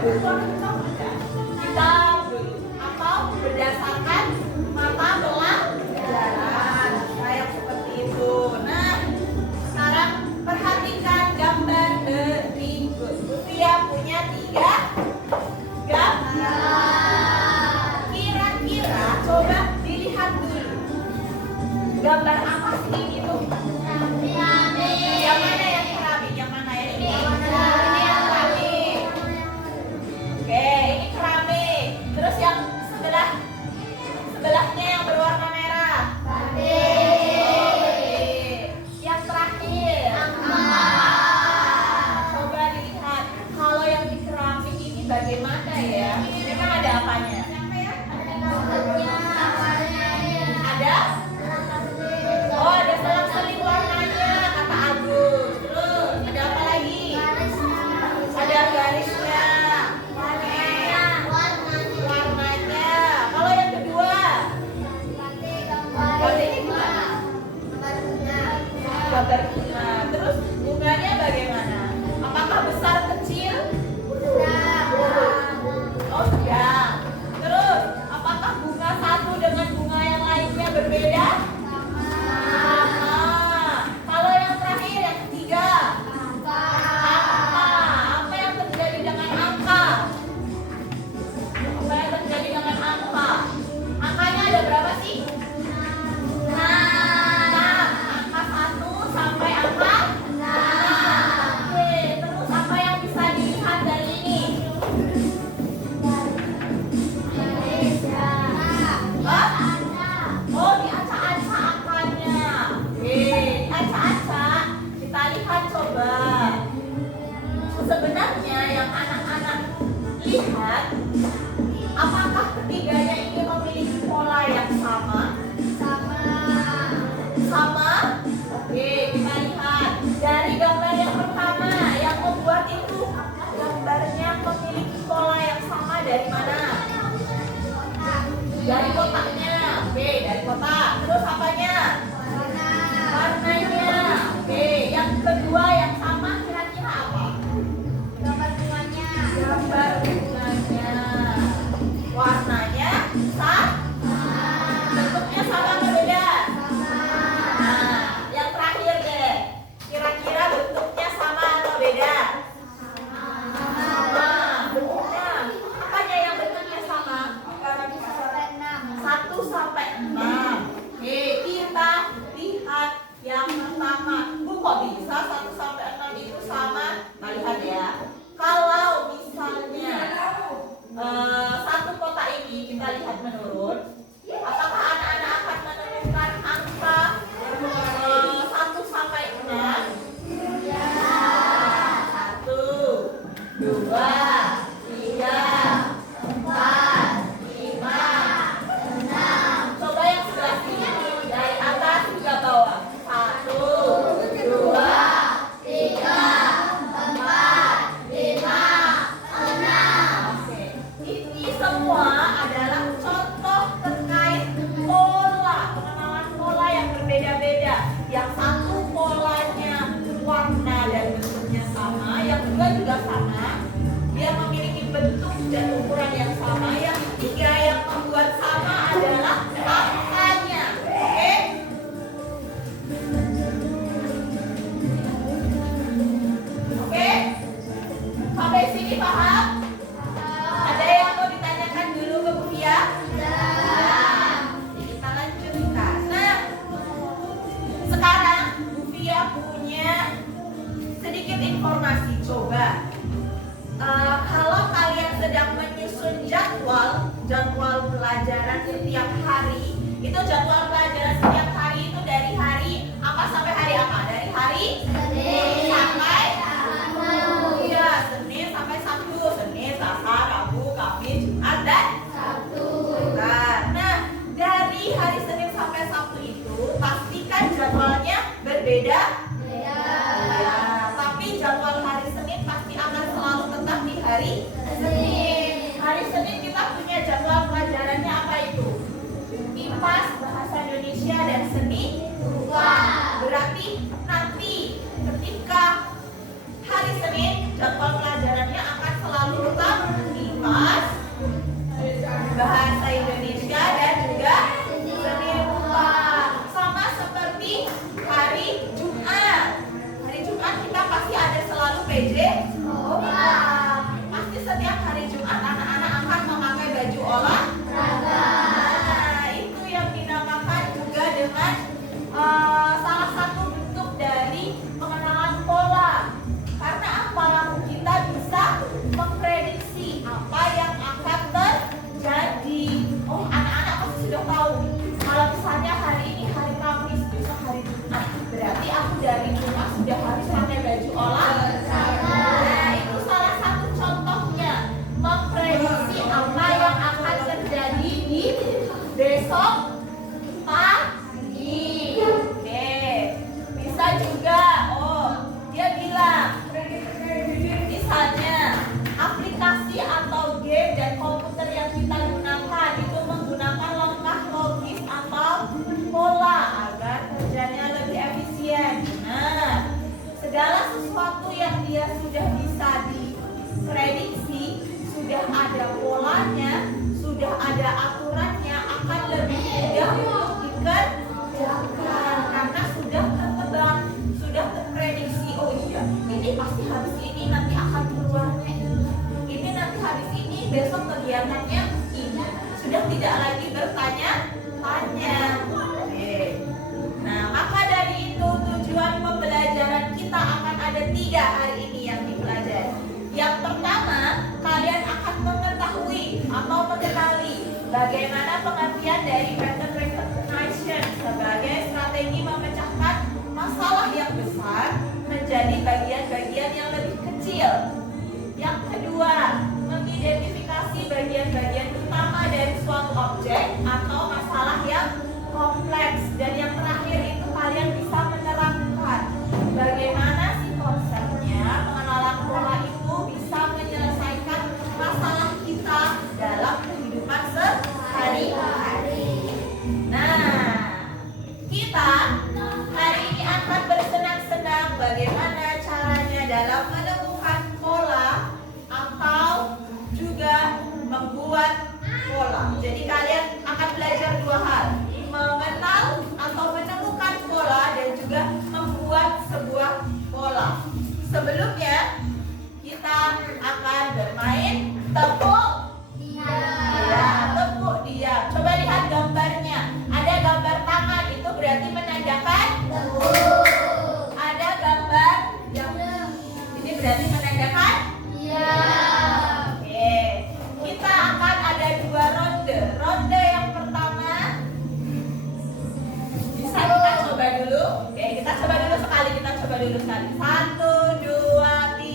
kebutuhan kita atau berdasarkan mata pelajaran kayak seperti itu. Nah, sekarang perhatikan gambar berikut. Dia punya 3 gambar. Kira-kira coba dilihat dulu. Gambar apa sih ini tuh? Yang mana yang keramik? Yang mana ya? Ini yang keramik. Oke, ini keramik. Terus yang sebelahnya yang berwarna merah. Yang terakhir. Coba dilihat. Kalau yang di keramik ini bagaimana ya? Memang ada apanya? Ada? Oh, ada selang-seling warnanya, kata Agus. Terus ada apa lagi? Ada garisnya. Warnanya. Kalau yang kedua? Kalau ini gimana? Gambar bunga. Terus bunganya bagaimana? Apakah besar kecil? Oh, sedang. Terus apakah bunga satu dengan bunga yang lainnya berbeda? Kalau yang terakhir, yang ketiga, angka. Apa yang terjadi dengan angka? Apa yang terjadi dengan angka? Angkanya ada berapa sih? 6. Angka 1 sampai angka 6. Oke, terus apa yang bisa dilihat dari ini? Oh, diacak-acak angkanya. Oke, diacak-acak. Kita lihat coba. Sebenarnya yang anak-anak lihat, apakah ketiganya ini memiliki pola yang sama? Sama? Oke, kita lihat. Dari gambar yang pertama, yang membuat itu gambarnya memiliki pola yang sama dari mana? Dari kotaknya. Oke, dari kotak. Terus apanya? Warnanya. Oke, yang kedua yang sama kira-kira apa? Gambar bunganya. Warnanya sama. Bentuknya sama atau beda? Nah, yang terakhir deh. Kira-kira bentuknya sama atau beda? Sama. Bentuknya. Apanya yang bentuknya sama? 1 sampai 6. Oke, kita lihat yang pertama. Bu, kok bisa 1 sampai 6 itu sama? Nah, lihat ya. Kalau misalnya satu kotak ini kita lihat menurun, apakah anak-anak akan menemukan angka 1 sampai 6? 1, 2, 3, 4, 5, 6. Coba yang sebelah sini dari atas hingga bawah. 1, 2, 3, 4, 5, 6. Oke. Ini semua adalah contoh terkait pola, pengenalan pola yang berbeda-beda. Yang satu polanya warna dan bentuknya sama, yang kedua juga sama. Dia memiliki bentuk dan ukuran yang sama. Yang ketiga yang membuat sama adalah angkanya. Oke? Oke? Sampai sini paham? Ada yang mau ditanyakan dulu ke Bu Fia? Nah, kita lanjutkan. Nah, sekarang Bu Fia punya sedikit informasi. Coba kalau kalian sedang menyusun jadwal pelajaran setiap hari, itu jadwal pelajaran setiap hari itu dari hari apa sampai hari apa? Dari hari Senin sampai Sabtu. Iya, Senin sampai Sabtu. Senin, Selasa, Rabu, Kamis, Jumat, dan Sabtu. Nah, dari hari Senin sampai Sabtu itu pastikan jadwalnya berbeda. Ya, tapi jadwal hari Senin pasti akan selalu tetap di hari Senin. Hari Senin kita punya jadwal pelajarannya apa itu? IPAS, Bahasa Indonesia, dan Seni Rupa. Berarti nanti ketika hari Senin jadwal pelajarannya akan selalu tetap PJ? Coba. Pasti setiap hari Jumat anak-anak akan memakai baju olahraga. Nah, itu yang dinamakan juga dengan salah satu bentuk dari pengenalan pola. Karena apa? Kita bisa memprediksi apa yang akan terjadi. Oh, anak-anak pasti sudah tahu. Kalau misalnya hari ini hari Kamis, besok hari Jumat, berarti aku dari rumah sudah harus pakai baju olahraga. Nah, itu salah satu contohnya memprediksi apa yang akan terjadi di besok pagi. Oke, bisa juga. Oh, dia bilang, misalnya aplikasi atau game dan komputer yang kita gunakan itu menggunakan langkah logis atau pola agar kerjanya lebih efisien. Nah, segala sesuatu yang dia sudah bisa diprediksi, sudah ada polanya, sudah ada aturannya, akan lebih mudah untuk dikerjakan karena sudah tertebak, sudah terprediksi. Oh iya, ini pasti habis ini nanti akan keluarnya ini nanti habis ini besok kegiatannya ini. Sudah tidak lagi bertanya-tanya. Oke. Nah, maka dari itu tujuan pembelajaran kita akan ada 3 hari ini yang dipelajari. Yang pertama, kalian akan mengetahui atau mengenali bagaimana pengertian dari pattern recognition sebagai strategi memecahkan masalah yang besar menjadi bagian-bagian yang lebih kecil. Yang kedua, mengidentifikasi bagian-bagian utama dari suatu objek atau masalah yang kompleks. Dan yang terakhir itu kalian bisa menerapkan bagaimana sih konsepnya pengenalan pola itu bisa menyelesaikan masalah kita dalam kehidupan sehari-hari. Nah, kita hari ini akan bersenang-senang bagaimana caranya dalam menemukan pola atau juga membuat pola. Jadi kalian akan belajar 2 hal, mengenal atau menemukan pola dan juga membuat sebuah pola. Sebelumnya kita akan bermain tepuk diam. Ya, tepuk diam. Coba lihat gambarnya. Ada gambar tangan, itu berarti menandakan tepuk. Ada gambar yang ini berarti menandakan iya. Oke, kita akan ada 2 ronde. Ronde yang pertama bisa kita coba dulu. Oke, kita coba dulu sekali. 1, 2, 3.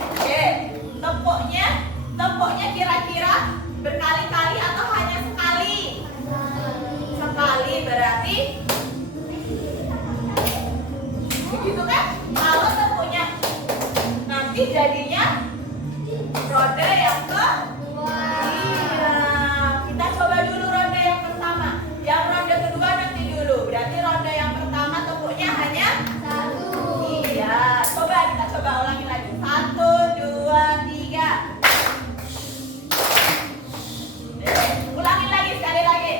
Oke, tepuknya kira-kira berkali-kali atau hanya sekali? Sekali berarti begitu kan? Kalau tepuknya nanti jadinya ronde yang kedua. Iya, kita coba dulu ronde yang pertama. Yang ronde kedua nanti dulu. Berarti ronde yang pertama tepuknya hanya 1. Iya, kita coba ulangi lagi. 1, 2, 3. Ulangi lagi sekali lagi.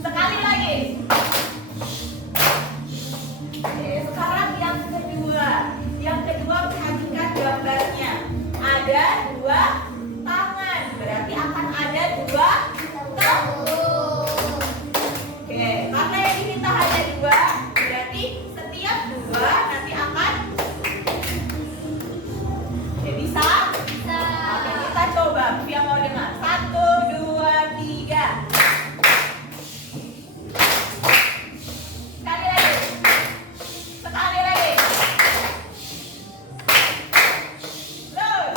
Sekali lagi. Oke, sekarang yang kedua. Yang kedua perhatikan gambarnya. Ada 2 tangan. Berarti akan ada 2 tepuk. Oke, karena yang diminta hanya 2, berarti setiap 2 nanti akan bisa? Oke, kita coba. Yang mau dengar. 1, 2, 3. Sekali lagi. Sekali lagi. Terus.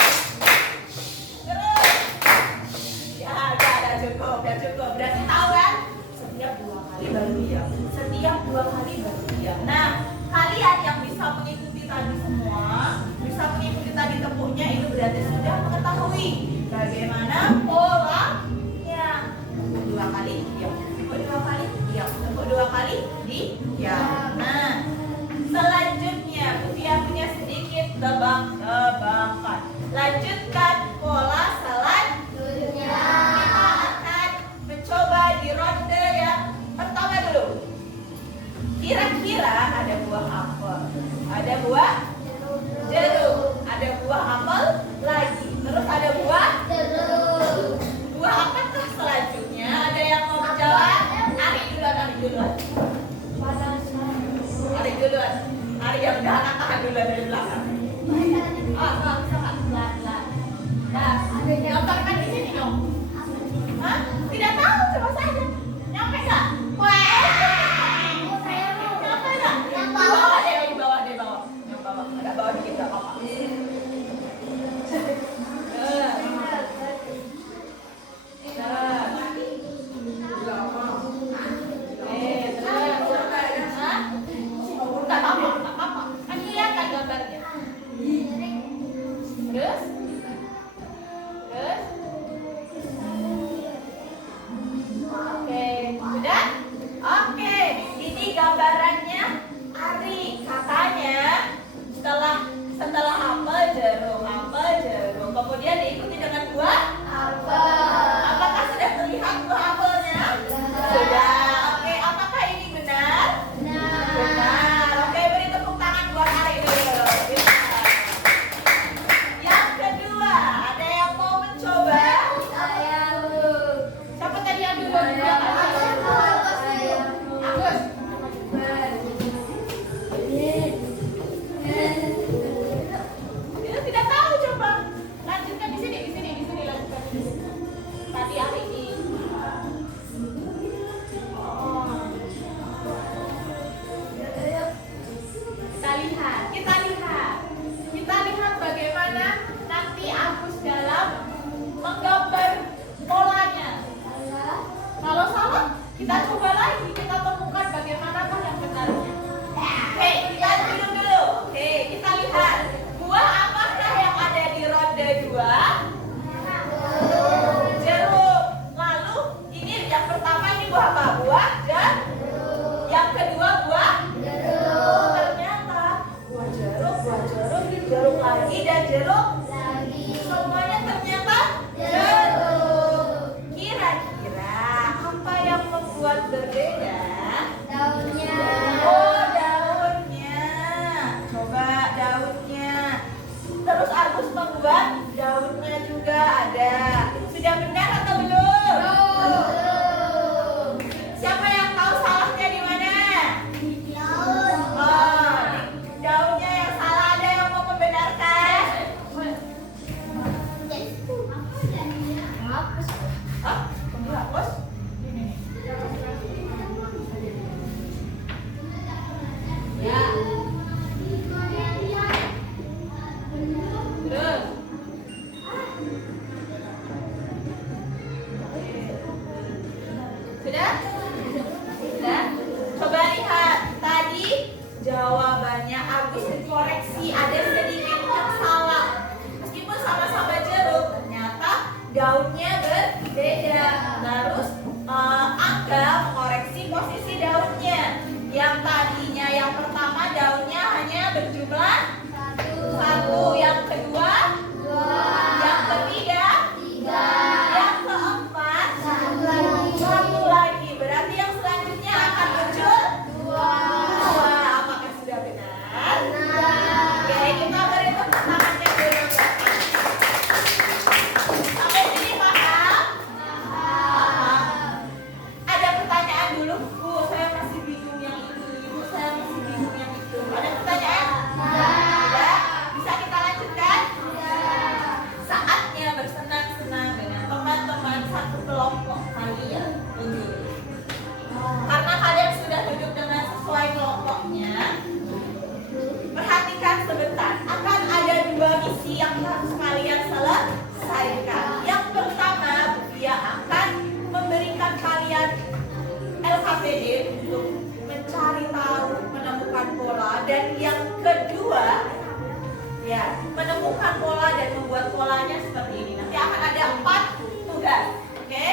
Ya, udah cukup. Berarti tahu kan? Setiap 2 kali baru diam. Nah, kalian yang bisa mengikuti tadi semua, bisa mengikuti tadi tepuknya, itu berarti sudah mengetahui bagaimana polanya. Tepuk 2 kali diam. Tepuk 2 kali diam. Tepuk 2 kali diam. Nah, selanjutnya Mutia punya sedikit tebak-tebakan. Lanjutkan pola selanjutnya. Kita akan mencoba di ronde Kita coba lagi, kita temukan bagaimanakah yang benarnya. Oke, kita dulu. Oke, kita lihat. Buah apakah yang ada di ronde 2? Jeruk. Lalu ini yang pertama ini buah apa? Buah dan yang kedua buah jeruk. Ternyata buah jeruk lagi dan jeruk lagi. Semuanya ternyata jeruk. Kira-kira apa yang membuat berbeda? Daunnya. Oh, daunnya. Coba daunnya. Terus Agus membuat daunnya juga ada. Sudah benar atau belum? Belum. Siapa yang tahu salahnya di mana? Daun. Oh, daunnya yang salah, ada yang mau membenarkan? Hah? Penghapus? Ini nih. Ya. Terus. Sudah? Sudah? Coba lihat. Tadi jawabannya Agus dikoreksi. Ada sedikit yang salah. Meskipun sama-sama jeruk, ternyata daunnya berbeda. Terus Angga mengoreksi posisi daunnya. Yang tadinya yang pertama daunnya hanya berjumlah 1. Yang kedua, 2. yang ketiga, 3. yang keempat, 1 lagi. 1 lagi. Berarti yang selanjutnya akan muncul 2. Apakah sudah benar? Oke, kita beri tepuk tangannya dulu. Sampai sini paham? Paham. Ada pertanyaan dulu? Bu, saya masih bingung yang itu. Ibu, saya masih bingung yang itu. Ada pertanyaan? Tidak? Bisa kita lanjutkan? Saatnya bersenang-senang dengan teman-teman satu kelompok kalian. Karena kalian sudah duduk dengan sesuai kelompoknya, perhatikan sebentar. Akan ada 2 misi yang harus kalian selesaikan. Yang pertama, dia akan memberikan kalian LKPD untuk mencari tahu, menemukan pola. Dan yang kedua, ya, menemukan pola dan membuat polanya seperti ini. Nanti akan ada 4 tugas. Oke?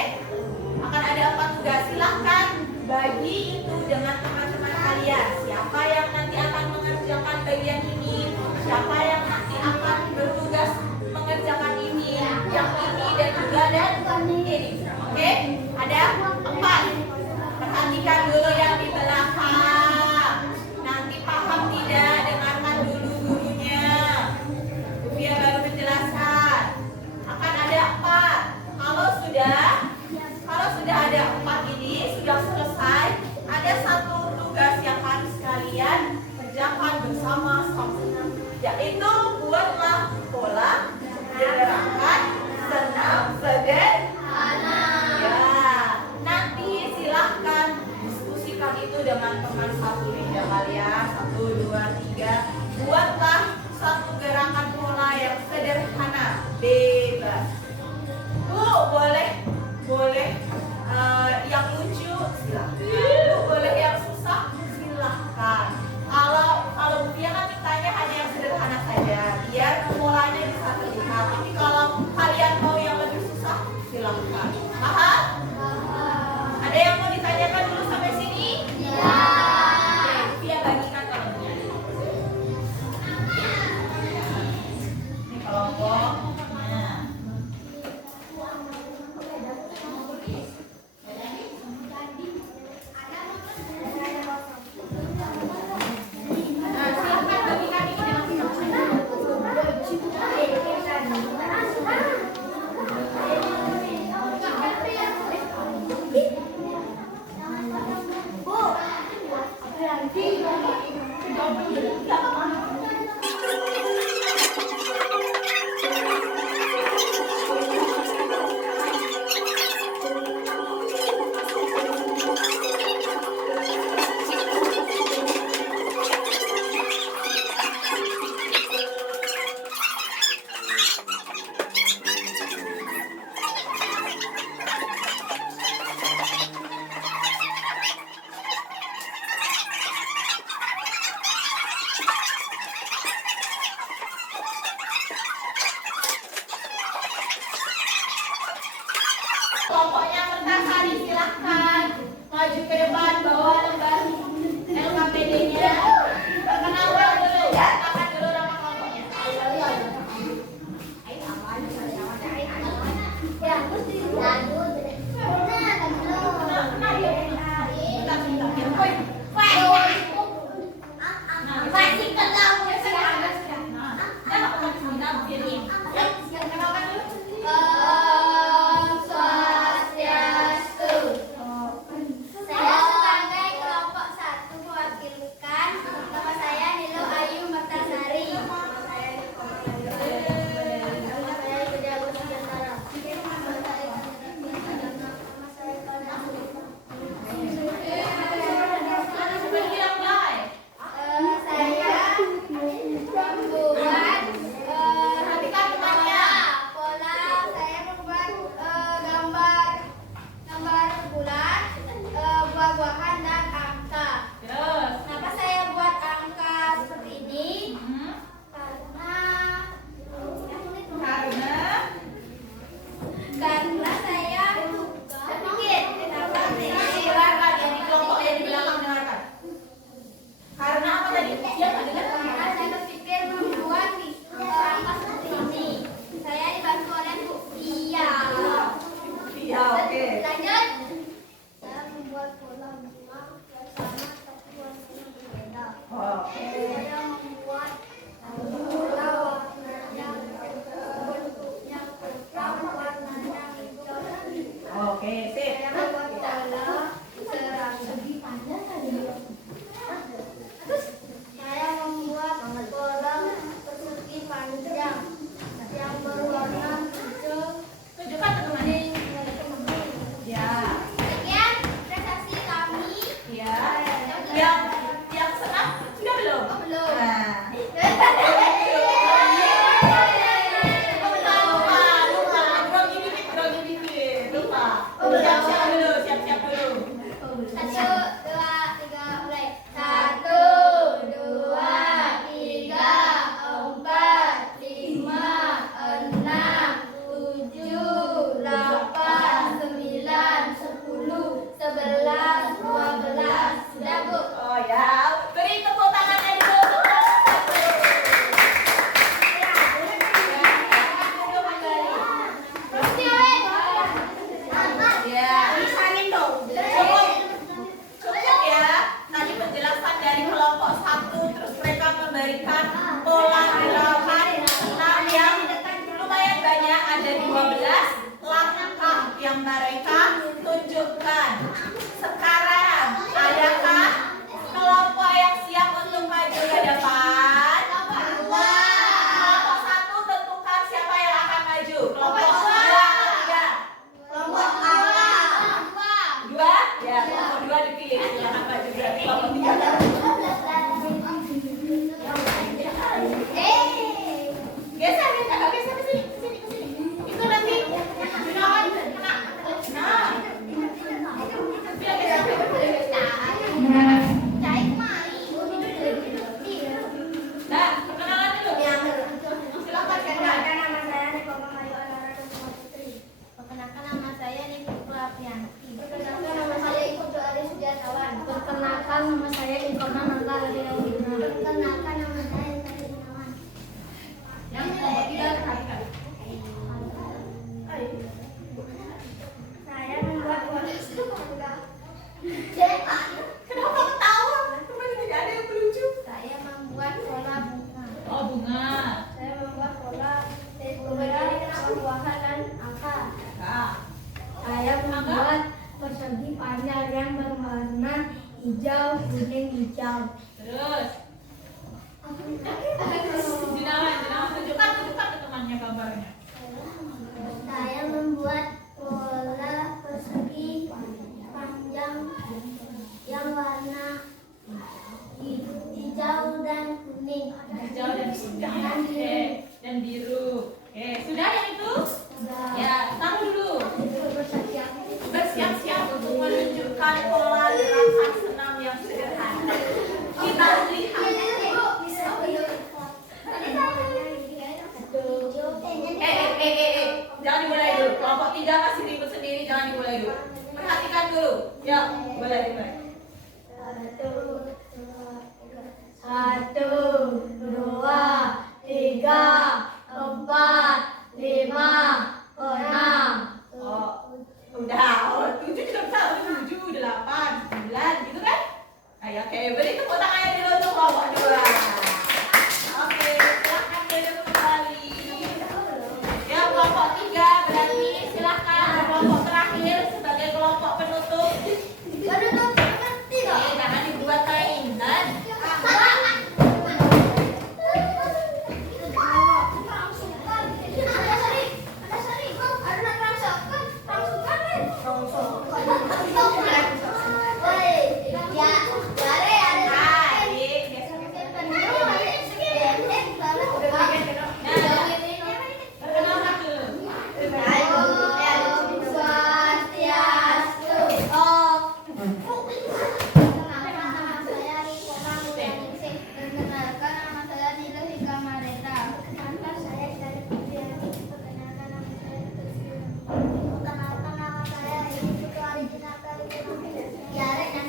Akan ada 4 tugas. Silahkan bagi itu dengan teman-teman kalian. Siapa yang nanti akan mengerjakan bagian ini, siapa yang nanti akan bertugas mengerjakan ini, yang ini dan juga dan ini. Oke? Ada 4. Perhatikan dulu yang di belakang. Nanti paham tidak? Dengarkan dulu gurunya. Dia baru menjelaskan. Akan ada 4. Kalau sudah ada 4 ini sudah selesai, ada 1 tugas yang harus kalian kerjakan bersama-sama, yaitu buatlah pola gerakan senam sederhana. Ya, nanti silahkan diskusikan itu dengan teman satu meja kalian. 1, 2, 3. Buatlah 1 gerakan pola yang sederhana, bebas. Bu, boleh yang lucu silahkan. Bu, boleh yang susah silahkan. Kalau dia kan mintanya hanya yang sederhana saja, biar polanya bisa terlihat. Tapi kalau kalian mau yang lebih susah silahkan. Paham? Ada yang mau ditanyakan dulu sampai sini? Ya. Oke, dia bagikan kolomnya. Ini kelompok. kelompoknya Mertasari silahkan maju ke depan bawa lembar LKPD-nya. Perkenalkan dulu, katakan dulu nama kelompoknya. Saya sebagai kelompok 1 mewakilkan nama saya Nilo Ayu Mertasari. Nama saya Yuda Gusantara. Saya membuat pola. Saya membuat gambar bulan, buah-buahan dan angka. Kenapa saya buat angka seperti ini? Karena saya berpikir kenapa Silakan yang di kelompok yang di belakang dengarkan. Karena apa tadi? Dia nggak dengar. karena saya berpikir membuat angka seperti ini. Saya dibantu oleh Bu Iya. Iya, oke. Lanjut. Saya membuat pola bunga yang sama tapi warnanya berbeda. Oke. Saya membuat pola warnanya bentuknya kotak, warnanya hijau. Oke, sip. Saya membuat pola seragam. Saya membuat pola persegi panjang yang berwarna hijau. Tunjukkan ke temannya. Ya. Sekian prestasi kami. Ya. Yang senang sudah belum? Belum. Nah. Lupa. Grogi dikit. Lupa. Siap-siap dulu. Satu, dua, tiga, mulai. 1, 2, 3, 4, 5, 6, 7, 8, 9, 10, 11, 12. Sudah, Bu. Oh ya. Beri tepuk tangannya dulu. Ya. Cukup ya. Tadi penjelasan dari kelompok 1, terus mereka memberikan pola gerakan senam yang lumayan banyak, ada 12 langkah yang mereka tunjukkan. Sekarang adakah kelompok yang siap untuk maju ke depan? Kelompok 1 tentukan siapa yang akan maju. Kelompok 2, 3. Kelompok A. 2? Ya, kelompok 2 dipilih. Silakan maju berarti kelompok 3. Geser ke sini. Itu nanti Gunawan kena. Nah. Biar geser. Nah, perkenalan dulu. Silakan Perkenalkan nama saya Nikoma Mayu Anara Dukma Putri. Perkenalkan nama saya Nikoma Aprianti. Perkenalkan nama saya Ikutu Ali Sujatawan. Perkenalkan nama saya Nikoma Nanda Aliaudina. Perkenalkan nama saya Intan Gunawan. Yang kelompok 3 perhatikan. Saya membuat pola serangga. Kenapa ketawa? Kemarin tidak ada yang lucu. Saya membuat pola bunga. Oh, bunga. Saya membuat pola buah-buahan dan angka. Nah, Saya membuat persegi panjang yang berwarna hijau, kuning, hijau. terus. Gunawan, tunjukkan ke temannya gambarnya. Saya membuat pola persegi panjang yang warna hijau dan kuning. Hijau dan kuning. Dan biru. Oke, sudah yang itu? Ya, taruh dulu. Bersiap-siap untuk menunjukkan pola gerakan senam yang sederhana. Kita lihat. Jangan dimulai dulu. Kelompok 3 mulai dulu. Perhatikan dulu. Ya, boleh dimulai. Satu, dua, tiga, empat, lima, enam. Oh, udah. Oh, 7 juga bisa. 7, 8, 9 gitu kan? Ayo, oke. Beri tepuk tangannya dulu untuk kelompok 2. Oke, silahkan duduk kembali. Ya, kelompok 3 berarti silahkan kelompok terakhir sebagai kelompok penutup. Jangan dibuat mainan. Perkenalkan dulu.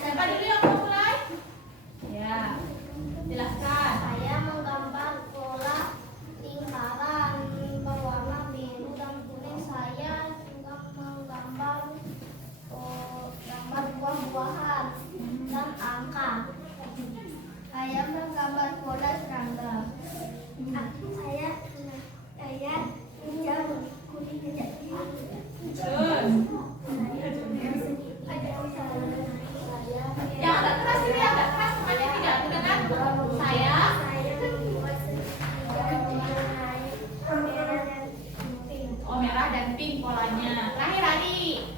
Siapa dulu yang mau mulai? Ya, silahkan. Saya menggambar pola lingkaran berwarna biru dan kuning. Saya juga menggambar gambar buah-buahan dan angka. Saya menggambar pola serangga. Saya hijau, kuning, dan biru. Terus. Yang agak keras ini agak keras, makanya tidak mendengar. Saya. Oh, merah dan pink polanya. Terakhir Adi.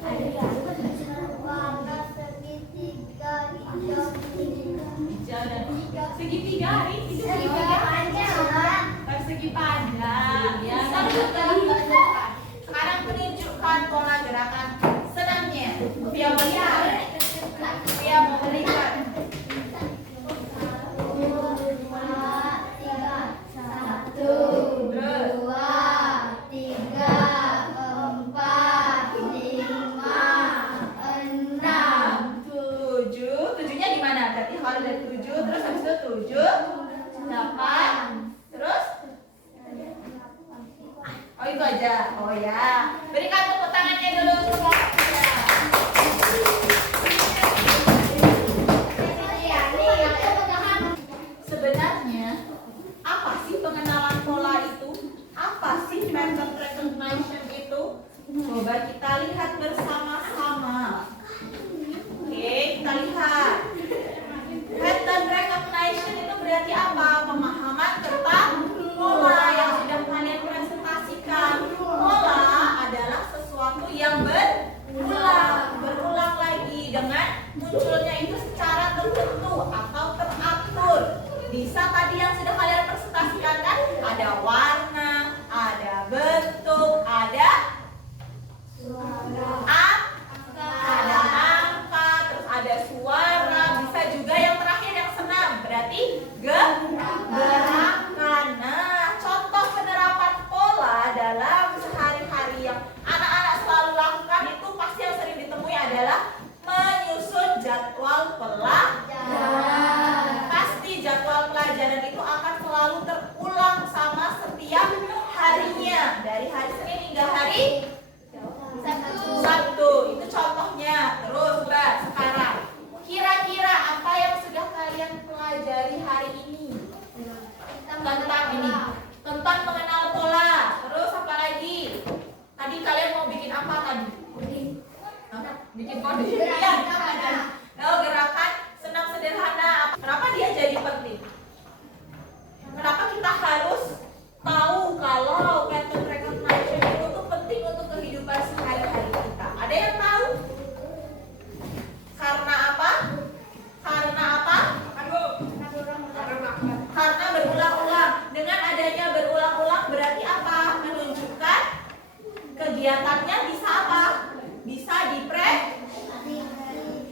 Saya membuat warna segitiga hijau, Hijau dan segitiga Ari. Itu segitiga. Persegi panjang. Ya, sekarang menunjukkan pola gerakan senamnya. Dia melihat. Dia mau melihat. Satu, dua, tiga, empat, lima, enam. 7. 7-nya di mana? Berarti harus dari 7. Terus habis itu 7, 8. Terus? Oh, itu aja. Oh ya. Berikan tepuk tangannya dulu untuk kelompok 3. Sebenarnya apa sih pengenalan pola itu? Apa sih pattern recognition itu? Coba kita lihat bersama-sama. Oke, kita lihat. Pattern recognition itu berarti apa? Pemahaman tentang pola yang sudah kalian presentasikan. Pola adalah sesuatu yang berulang lagi dengan munculnya itu secara tertentu atau teratur. Bisa tadi yang sudah kalian presentasikan kan? Ada warna, ada bentuk, ada angka, terus ada suara, bisa juga yang terakhir yang senam, berarti gerakan. Nah, contoh penerapan pola dalam sehari-hari yang anak-anak selalu lakukan itu pasti yang sering ditemui adalah menyusun jadwal pelajaran. Pasti jadwal pelajaran itu akan selalu terulang sama setiap harinya, dari hari Senin hingga hari Sabtu. Itu contohnya. Terus Mbak, sekarang kira-kira apa yang sudah kalian pelajari hari ini? Tentang ini, tentang mengenal pola. Terus apa lagi? Tadi kalian mau bikin apa tadi? Bikin kode. Iya, gerakan senam sederhana. Kenapa dia jadi penting? Kenapa kita harus tahu kalau pattern recognition itu tuh penting untuk kehidupan sehari-hari kita? Ada yang tahu? Karena apa? Karena apa? Karena berulang-ulang. Dengan adanya berulang-ulang berarti apa? Menunjukkan kegiatannya bisa apa?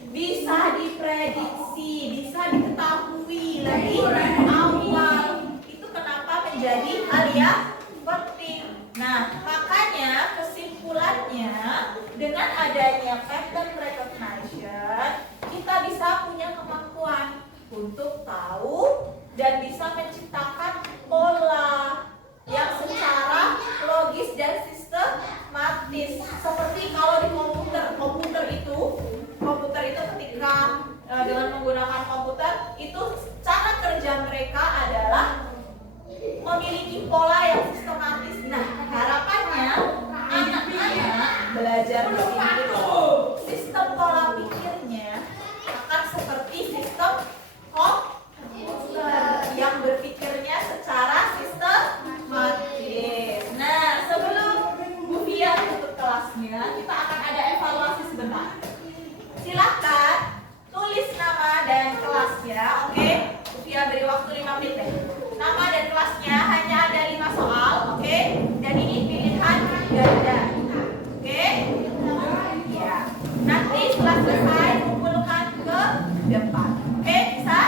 Bisa diprediksi, bisa diketahui lebih awal. Itu kenapa menjadi hal yang penting. Nah, makanya kesimpulannya harapannya dengan adanya pattern recognition, kita bisa punya kemampuan untuk tahu dan bisa menciptakan pola yang secara logis dan sistematis. Seperti kalau di komputer itu ketika dengan menggunakan komputer itu cara kerja mereka adalah memiliki pola yang sistematis. Nah, harapannya anak-anak belajar di sini itu sistem pola pikirnya akan seperti sistem komputer yang berpikirnya secara sistematis. Nah, sebelum Bu Fia tutup kelasnya, kita akan ada evaluasi sebentar. Silakan tulis nama dan kelasnya, oke? Bu Fia beri waktu 5 menit deh. Nama dan kelasnya hanya ada 5 soal, oke? Dan ini pilihan ganda, oke? Ya. Nanti setelah selesai kumpulkan ke depan, oke? Bisa?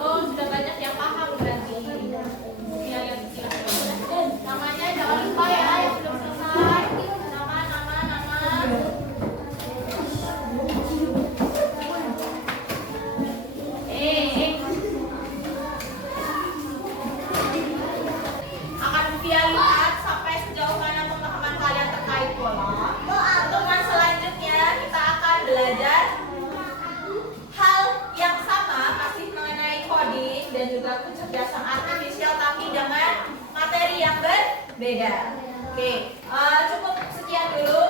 Oh, sudah banyak yang paham berarti. Ya, yang silakan. Namanya jangan lupa ya, yang belum selesai. Nama. Akan Via lihat sampai sejauh mana pemahaman kalian terkait pola. Pertemuan selanjutnya kita akan belajar hal yang sama, masih mengenai coding dan juga kecerdasan artifisial, tapi dengan materi yang berbeda. Oke, cukup sekian dulu.